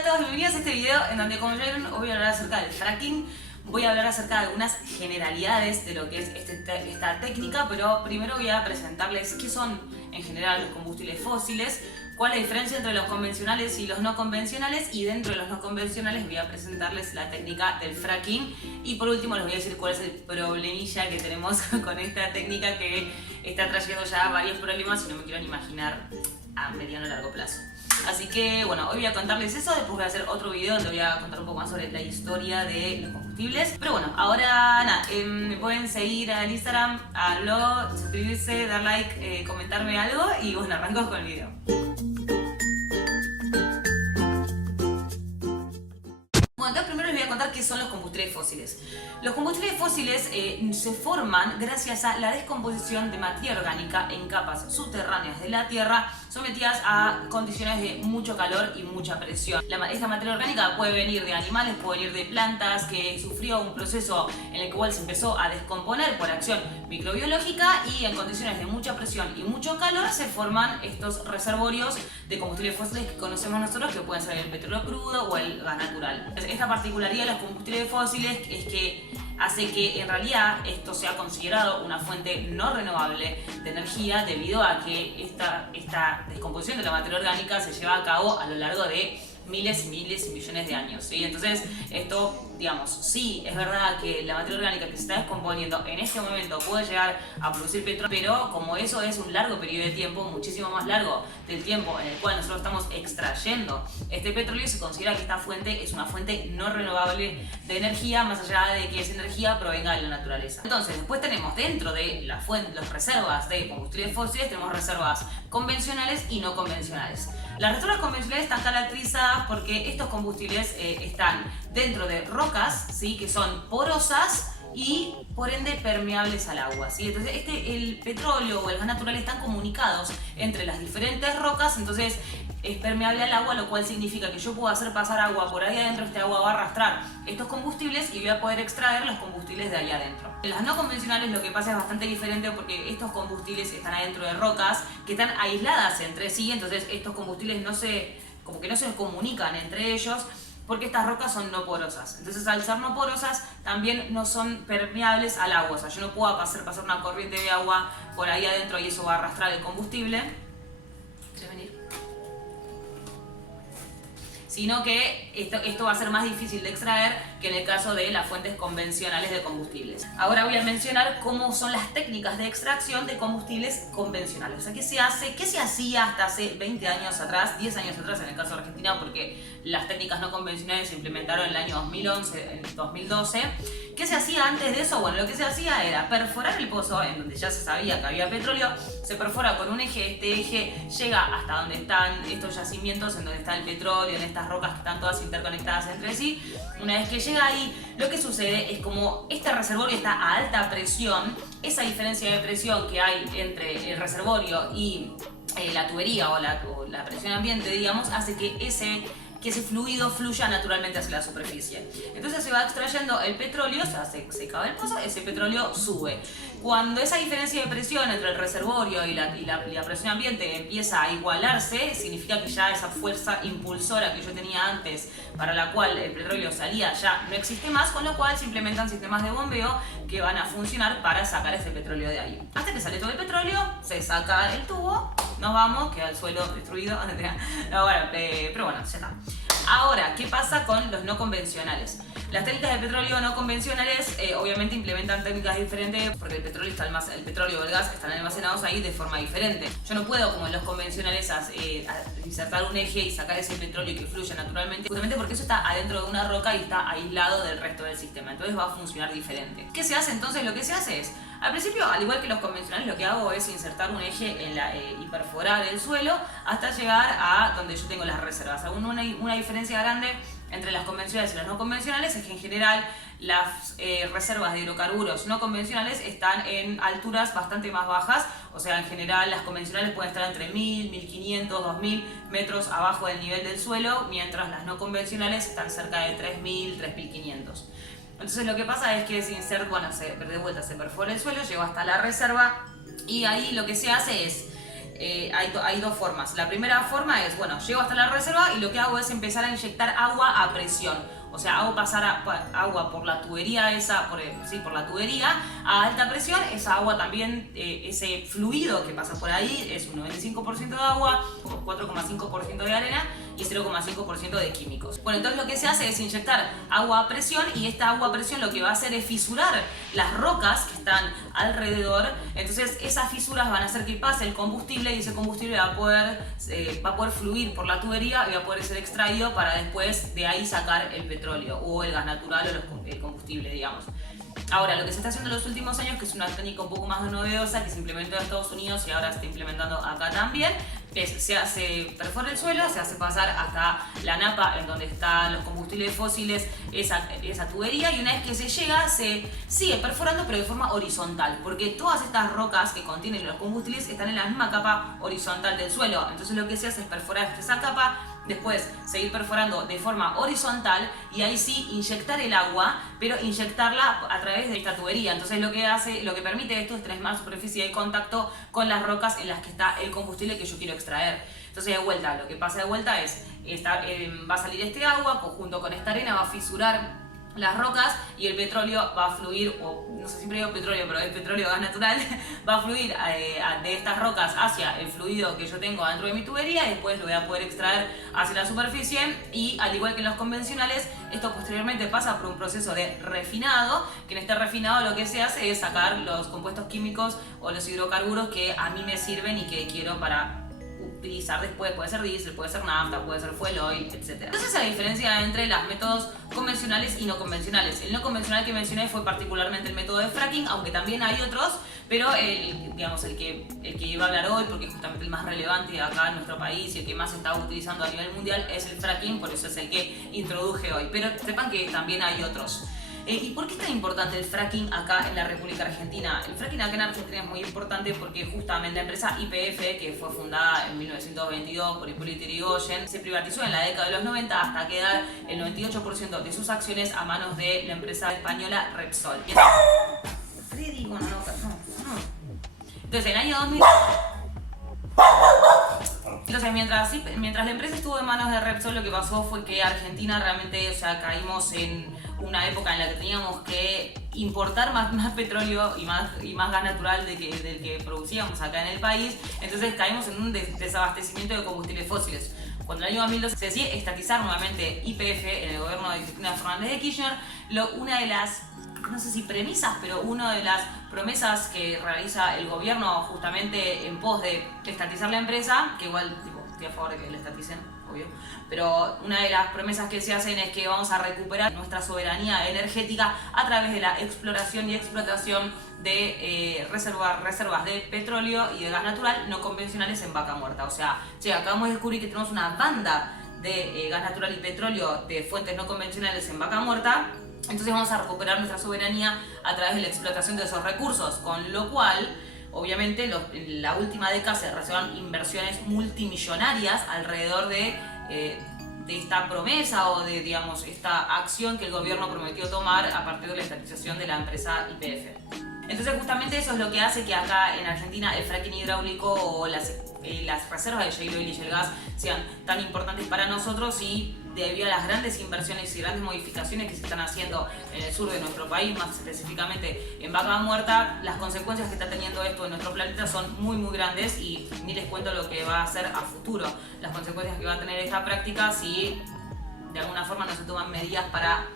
a todos, bienvenidos a este video en donde, como ya vieron, hoy voy a hablar acerca del fracking. Voy a hablar acerca de algunas generalidades de lo que es esta técnica, pero primero voy a presentarles qué son en general los combustibles fósiles, cuál es la diferencia entre los convencionales y los no convencionales, y dentro de los no convencionales voy a presentarles la técnica del fracking, y por último les voy a decir cuál es el problemilla que tenemos con esta técnica, que está trayendo ya varios problemas y no me quiero ni imaginar a mediano o largo plazo. Así que bueno, hoy voy a contarles eso, después voy a hacer otro video donde voy a contar un poco más sobre la historia de los combustibles. Pero bueno, ahora nada, me pueden seguir al Instagram, al blog, suscribirse, dar like, comentarme algo y bueno, arranco con el video. Bueno, entonces primero les voy a contar qué son los combustibles fósiles. Los combustibles fósiles se forman gracias a la descomposición de materia orgánica en capas subterráneas de la Tierra, sometidas a condiciones de mucho calor y mucha presión. Esta materia orgánica puede venir de animales, puede venir de plantas, que sufrió un proceso en el cual se empezó a descomponer por acción microbiológica, y en condiciones de mucha presión y mucho calor se forman estos reservorios de combustibles fósiles que conocemos nosotros, que pueden ser el petróleo crudo o el gas natural. Esta particularidad de los combustibles fósiles es que hace que en realidad esto sea considerado una fuente no renovable de energía, debido a que esta descomposición de la materia orgánica se lleva a cabo a lo largo de miles y miles y millones de años, ¿sí? Entonces esto, digamos, sí es verdad que la materia orgánica que se está descomponiendo en este momento puede llegar a producir petróleo, pero como eso es un largo periodo de tiempo, muchísimo más largo del tiempo en el cual nosotros estamos extrayendo este petróleo, se considera que esta fuente es una fuente no renovable de energía, más allá de que esa energía provenga de la naturaleza. Entonces después tenemos dentro de las reservas de combustibles fósiles, tenemos reservas convencionales y no convencionales. Las reservas convencionales están caracterizadas porque estos combustibles están dentro de rocas, ¿sí?, que son porosas y por ende permeables al agua, ¿sí? Entonces el petróleo o el gas natural están comunicados entre las diferentes rocas, entonces es permeable al agua, lo cual significa que yo puedo hacer pasar agua por ahí adentro, este agua va a arrastrar estos combustibles y voy a poder extraer los combustibles de ahí adentro. En las no convencionales lo que pasa es bastante diferente, porque estos combustibles están adentro de rocas que están aisladas entre sí, entonces estos combustibles no se comunican entre ellos, porque estas rocas son no porosas. Entonces, al ser no porosas, también no son permeables al agua. O sea, yo no puedo hacer pasar una corriente de agua por ahí adentro y eso va a arrastrar el combustible. ¿Quieres venir? Sino que esto va a ser más difícil de extraer que en el caso de las fuentes convencionales de combustibles. Ahora voy a mencionar cómo son las técnicas de extracción de combustibles convencionales. O sea, qué se hacía hasta hace 20 años atrás, 10 años atrás en el caso de Argentina, porque las técnicas no convencionales se implementaron en el año 2011, en 2012. ¿Qué se hacía antes de eso? Bueno, lo que se hacía era perforar el pozo en donde ya se sabía que había petróleo, se perfora con un eje, este eje llega hasta donde están estos yacimientos, en donde está el petróleo, en estas rocas que están todas interconectadas entre sí. Una vez que llega ahí, lo que sucede es, como este reservorio está a alta presión, esa diferencia de presión que hay entre el reservorio y la tubería o la presión ambiente, digamos, hace que ese fluido fluya naturalmente hacia la superficie. Entonces se va extrayendo el petróleo, o sea, se cava el pozo, ese petróleo sube. Cuando esa diferencia de presión entre el reservorio y la presión ambiente empieza a igualarse, significa que ya esa fuerza impulsora que yo tenía antes, para la cual el petróleo salía, ya no existe más, con lo cual se implementan sistemas de bombeo que van a funcionar para sacar ese petróleo de ahí. Hasta que sale todo el petróleo, se saca el tubo, nos vamos, queda el suelo destruido. No, bueno, pero bueno, ya está. Ahora, ¿qué pasa con los no convencionales? Las técnicas de petróleo no convencionales obviamente implementan técnicas diferentes, porque el petróleo o el gas están almacenados ahí de forma diferente. Yo no puedo, como en los convencionales, insertar un eje y sacar ese petróleo que fluya naturalmente, justamente porque eso está adentro de una roca y está aislado del resto del sistema. Entonces va a funcionar diferente. ¿Qué se hace entonces? Lo que se hace es, al principio, al igual que los convencionales, lo que hago es insertar un eje y perforar el suelo hasta llegar a donde yo tengo las reservas. Una diferencia grande entre las convencionales y las no convencionales es que en general las reservas de hidrocarburos no convencionales están en alturas bastante más bajas. O sea, en general las convencionales pueden estar entre 1000, 1500, 2000 metros abajo del nivel del suelo, mientras las no convencionales están cerca de 3000, 3500. Entonces lo que pasa es que de vuelta se perfora el suelo, llego hasta la reserva, y ahí lo que se hace es hay dos formas. La primera forma es, bueno, llego hasta la reserva y lo que hago es empezar a inyectar agua a presión. O sea, hago pasar agua por la tubería por la tubería a alta presión. Esa agua también, ese fluido que pasa por ahí es un 95% de agua, 4,5% de arena y 0,5% de químicos. Bueno, entonces lo que se hace es inyectar agua a presión y esta agua a presión lo que va a hacer es fisurar las rocas que están alrededor. Entonces esas fisuras van a hacer que pase el combustible y ese combustible va a poder fluir por la tubería y va a poder ser extraído para después de ahí sacar el petróleo o el gas natural o el combustible, digamos. Ahora, lo que se está haciendo en los últimos años, que es una técnica un poco más novedosa, que se implementó en Estados Unidos y ahora se está implementando acá también, se perfora el suelo, se hace pasar hasta la napa en donde están los combustibles fósiles, esa tubería, y una vez que se llega, se sigue perforando, pero de forma horizontal, porque todas estas rocas que contienen los combustibles están en la misma capa horizontal del suelo. Entonces lo que se hace es perforar esa capa, después seguir perforando de forma horizontal y ahí sí inyectar el agua, pero inyectarla a través de esta tubería. Entonces lo que permite esto es tener más superficie de contacto con las rocas en las que está el combustible que yo quiero extraer. Entonces de vuelta, lo que pasa de vuelta es, va a salir este agua, junto con esta arena va a fisurar las rocas y el petróleo va a fluir, o no sé, siempre digo petróleo, pero el petróleo, gas natural, va a fluir de estas rocas hacia el fluido que yo tengo dentro de mi tubería y después lo voy a poder extraer hacia la superficie. Y al igual que en los convencionales, esto posteriormente pasa por un proceso de refinado, que en este refinado lo que se hace es sacar los compuestos químicos o los hidrocarburos que a mí me sirven y que quiero para utilizar después. Puede ser diésel, puede ser nafta, puede ser fuel oil, etc. Entonces la diferencia entre los métodos convencionales y no convencionales. El no convencional que mencioné fue particularmente el método de fracking, aunque también hay otros, pero el que iba a hablar hoy, porque es justamente el más relevante acá en nuestro país y el que más se está utilizando a nivel mundial, es el fracking, por eso es el que introduje hoy. Pero sepan que también hay otros. ¿Y por qué es tan importante el fracking acá en la República Argentina? El fracking acá en Argentina es muy importante porque justamente la empresa YPF, que fue fundada en 1922 por Hipólito Yrigoyen, se privatizó en la década de los 90 hasta quedar el 98% de sus acciones a manos de la empresa española Repsol. Freddy, bueno, no. Entonces, en el año 2000... Entonces, mientras la empresa estuvo en manos de Repsol, lo que pasó fue que Argentina realmente, caímos en una época en la que teníamos que importar más petróleo y más gas natural del que producíamos acá en el país. Entonces caímos en un desabastecimiento de combustibles fósiles. Cuando en el año 2012 se decide estatizar nuevamente YPF en el gobierno de Cristina Fernández de Kirchner, una de las, no sé si premisas, pero una de las promesas que realiza el gobierno justamente en pos de estatizar la empresa, que igual estoy a favor de que la estaticen, obvio, pero una de las promesas que se hacen es que vamos a recuperar nuestra soberanía energética a través de la exploración y explotación de reservas de petróleo y de gas natural no convencionales en Vaca Muerta. O sea, acabamos de descubrir que tenemos una banda de gas natural y petróleo de fuentes no convencionales en Vaca Muerta. Entonces vamos a recuperar nuestra soberanía a través de la explotación de esos recursos, con lo cual obviamente en la última década se realizaron inversiones multimillonarias alrededor de esta promesa o de, digamos, esta acción que el gobierno prometió tomar a partir de la estatización de la empresa YPF. Entonces justamente eso es lo que hace que acá en Argentina el fracking hidráulico o las reservas de shale oil y shale gas sean tan importantes para nosotros, y debido a las grandes inversiones y grandes modificaciones que se están haciendo en el sur de nuestro país, más específicamente en Vaca Muerta, las consecuencias que está teniendo esto en nuestro planeta son muy grandes, y ni les cuento lo que va a hacer a futuro, las consecuencias que va a tener esta práctica si de alguna forma no se toman medidas para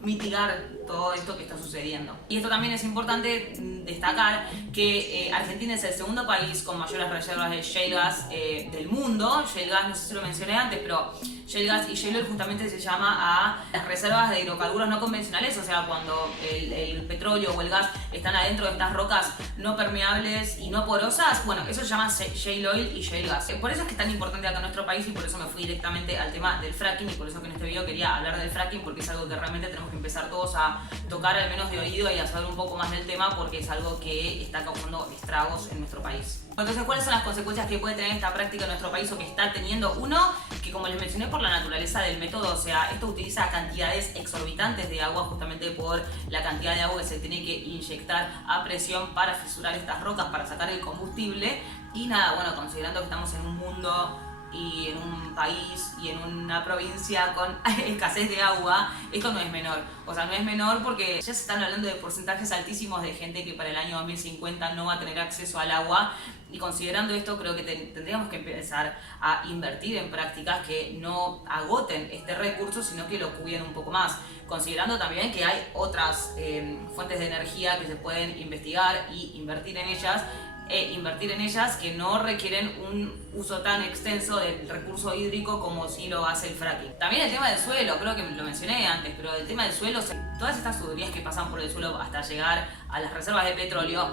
mitigar todo esto que está sucediendo. Y esto también es importante destacar que Argentina es el segundo país con mayores reservas de shale gas del mundo. Shale gas, no sé si lo mencioné antes, pero shale gas y shale oil justamente se llama a las reservas de hidrocarburos no convencionales, o sea, cuando el petróleo o el gas están adentro de estas rocas no permeables y no porosas. Bueno, eso se llama shale oil y shale gas. Por eso es que es tan importante acá en nuestro país, y por eso me fui directamente al tema del fracking, y por eso que en este video quería hablar del fracking, porque es algo que realmente tenemos que empezar todos a tocar al menos de oído y a saber un poco más del tema, porque es algo que está causando estragos en nuestro país. Entonces, ¿cuáles son las consecuencias que puede tener esta práctica en nuestro país o que está teniendo? Uno, que como les mencioné, por la naturaleza del método, o sea, esto utiliza cantidades exorbitantes de agua justamente por la cantidad de agua que se tiene que inyectar a presión para fisurar estas rocas, para sacar el combustible. Y nada, bueno, considerando que estamos en un mundo y en un país y en una provincia con escasez de agua, esto no es menor. O sea, no es menor porque ya se están hablando de porcentajes altísimos de gente que para el año 2050 no va a tener acceso al agua. Y considerando esto, creo que tendríamos que empezar a invertir en prácticas que no agoten este recurso, sino que lo cuiden un poco más. Considerando también que hay otras fuentes de energía que se pueden investigar y invertir en ellas, que no requieren un uso tan extenso del recurso hídrico como si lo hace el fracking. También el tema del suelo, creo que lo mencioné antes, pero el tema del suelo, todas estas tuberías que pasan por el suelo hasta llegar a las reservas de petróleo,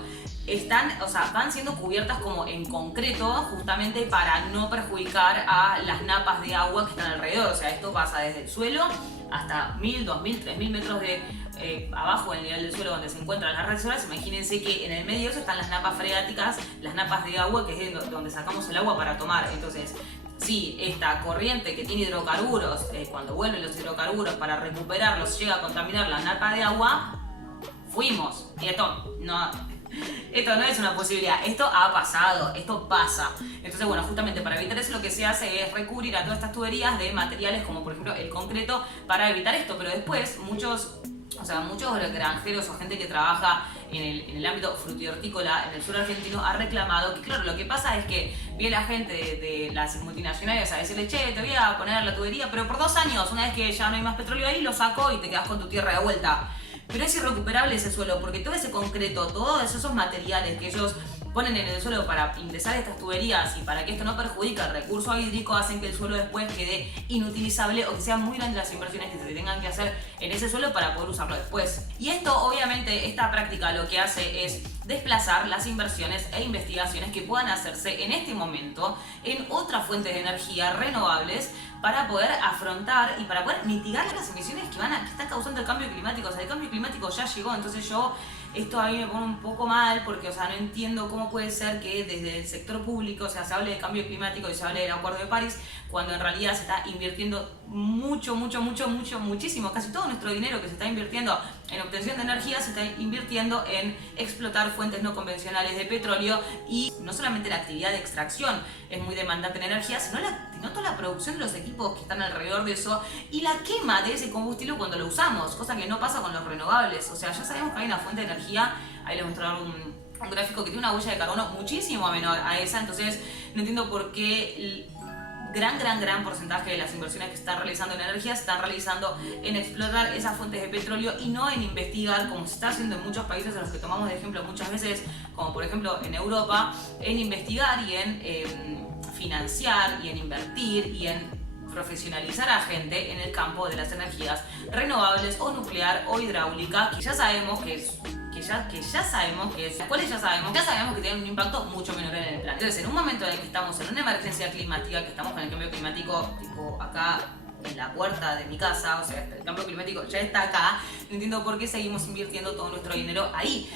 van siendo cubiertas como en concreto justamente para no perjudicar a las napas de agua que están alrededor. O sea, esto pasa desde el suelo hasta 1000, 2000, 3000 metros de abajo del nivel del suelo donde se encuentran las reservas. Imagínense que en el medio de eso están las napas freáticas, las napas de agua, que es donde sacamos el agua para tomar. Entonces, si esta corriente que tiene hidrocarburos, cuando vuelven los hidrocarburos para recuperarlos, llega a contaminar la napa de agua, fuimos. Y esto no es una posibilidad, esto ha pasado, esto pasa. Entonces, bueno, justamente para evitar eso lo que se hace es recurrir a todas estas tuberías de materiales como por ejemplo el concreto para evitar esto. Pero después muchos granjeros o gente que trabaja en el ámbito frutihortícola en el sur argentino ha reclamado que, claro, lo que pasa es que viene la gente de las multinacionales a decirle, che, te voy a poner la tubería, pero por 2 años, una vez que ya no hay más petróleo ahí, lo saco y te quedas con tu tierra de vuelta. Pero es irrecuperable ese suelo, porque todo ese concreto, todos esos materiales que ellos ponen en el suelo para ingresar estas tuberías y para que esto no perjudique el recurso hídrico, hacen que el suelo después quede inutilizable o que sean muy grandes las inversiones que se tengan que hacer en ese suelo para poder usarlo después. Y esto, obviamente, esta práctica lo que hace es desplazar las inversiones e investigaciones que puedan hacerse en este momento en otras fuentes de energía renovables para poder afrontar y para poder mitigar las emisiones que están causando el cambio climático. O sea, el cambio climático ya llegó, entonces esto a mí me pone un poco mal porque, o sea, no entiendo cómo puede ser que desde el sector público, o sea, se hable de cambio climático y se hable del Acuerdo de París, cuando en realidad se está invirtiendo muchísimo, casi todo nuestro dinero que se está invirtiendo en obtención de energía se está invirtiendo en explotar fuentes no convencionales de petróleo. Y no solamente la actividad de extracción es muy demandante en energía, sino toda la producción de los equipos que están alrededor de eso y la quema de ese combustible cuando lo usamos, cosa que no pasa con los renovables. O sea, ya sabemos que hay una fuente de energía, ahí les voy a mostrar un gráfico que tiene una huella de carbono muchísimo menor a esa. Entonces no entiendo por qué el gran porcentaje de las inversiones que se están realizando en energía se están realizando en explotar esas fuentes de petróleo y no en investigar, como se está haciendo en muchos países a los que tomamos de ejemplo muchas veces, como por ejemplo en Europa, en investigar y en financiar y en invertir y en profesionalizar a gente en el campo de las energías renovables o nuclear o hidráulica, que ya sabemos las cuales ya sabemos que tienen un impacto mucho menor en el planeta. Entonces, en un momento en el que estamos en una emergencia climática, que estamos con el cambio climático tipo acá en la puerta de mi casa, o sea, el cambio climático ya está acá, no entiendo por qué seguimos invirtiendo todo nuestro dinero ahí.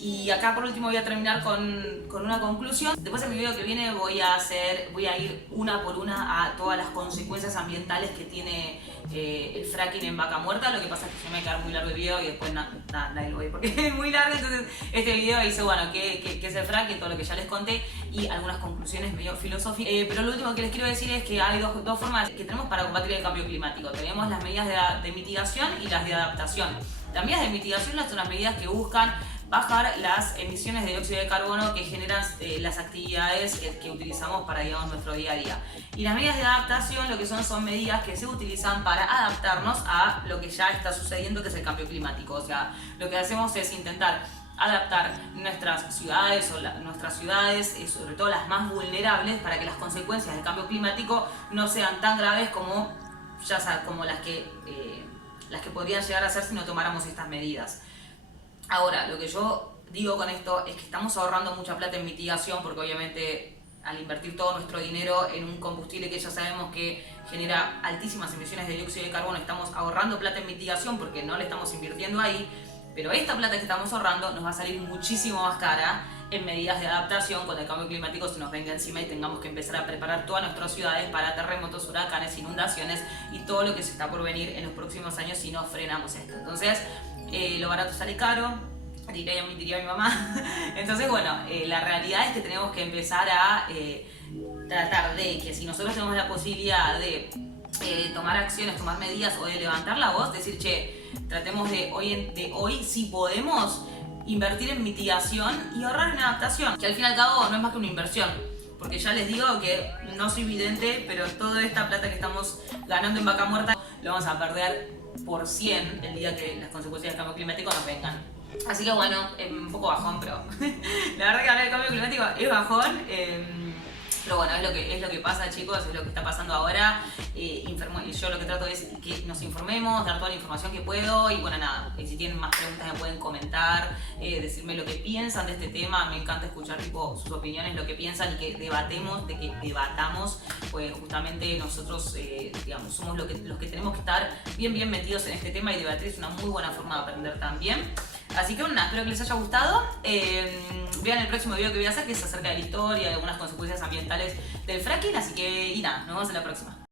Y acá por último voy a terminar con una conclusión. Después en mi video que viene voy a ir una por una a todas las consecuencias ambientales que tiene el fracking en Vaca Muerta. Lo que pasa es que se me va a quedar muy largo el video y después nadie lo ve porque es muy largo. Entonces este video dice, bueno, qué es el fracking, todo lo que ya les conté y algunas conclusiones medio filosóficas. Pero lo último que les quiero decir es que hay dos formas que tenemos para combatir el cambio climático. Tenemos las medidas de mitigación y las de adaptación. Las medidas de mitigación son las medidas que buscan bajar las emisiones de dióxido de carbono que generan las actividades que utilizamos para, digamos, nuestro día a día. Y las medidas de adaptación lo que son medidas que se utilizan para adaptarnos a lo que ya está sucediendo, que es el cambio climático. O sea, lo que hacemos es intentar adaptar nuestras ciudades sobre todo las más vulnerables, para que las consecuencias del cambio climático no sean tan graves como las que podrían llegar a ser si no tomáramos estas medidas. Ahora, lo que yo digo con esto es que estamos ahorrando mucha plata en mitigación, porque obviamente al invertir todo nuestro dinero en un combustible que ya sabemos que genera altísimas emisiones de dióxido de carbono, estamos ahorrando plata en mitigación porque no le estamos invirtiendo ahí. Pero esta plata que estamos ahorrando nos va a salir muchísimo más cara en medidas de adaptación cuando el cambio climático se nos venga encima y tengamos que empezar a preparar todas nuestras ciudades para terremotos, huracanes, inundaciones y todo lo que se está por venir en los próximos años si no frenamos esto. Entonces, lo barato sale caro, diría mi mamá. Entonces, bueno, la realidad es que tenemos que empezar a tratar de que si nosotros tenemos la posibilidad de tomar acciones, tomar medidas o de levantar la voz, decir, che, tratemos de hoy si podemos invertir en mitigación y ahorrar en adaptación, que al fin y al cabo no es más que una inversión, porque ya les digo que no soy vidente, pero toda esta plata que estamos ganando en vaca muerta lo vamos a perder por 100 el día que las consecuencias del cambio climático nos vengan. Así que bueno, un poco bajón, pero la verdad que hablar del cambio climático es bajón. Pero bueno, es lo que pasa, chicos, es lo que está pasando ahora. Yo lo que trato es que nos informemos, dar toda la información que puedo y bueno, nada, si tienen más preguntas me pueden comentar, decirme lo que piensan de este tema. Me encanta escuchar tipo sus opiniones, lo que piensan y que debatamos, pues justamente nosotros digamos, somos los que tenemos que estar bien metidos en este tema y debatir es una muy buena forma de aprender también. Así que nada, espero que les haya gustado. Vean el próximo video que voy a hacer, que es acerca de la historia y algunas consecuencias ambientales del fracking. Así que, y nada, nos vemos en la próxima.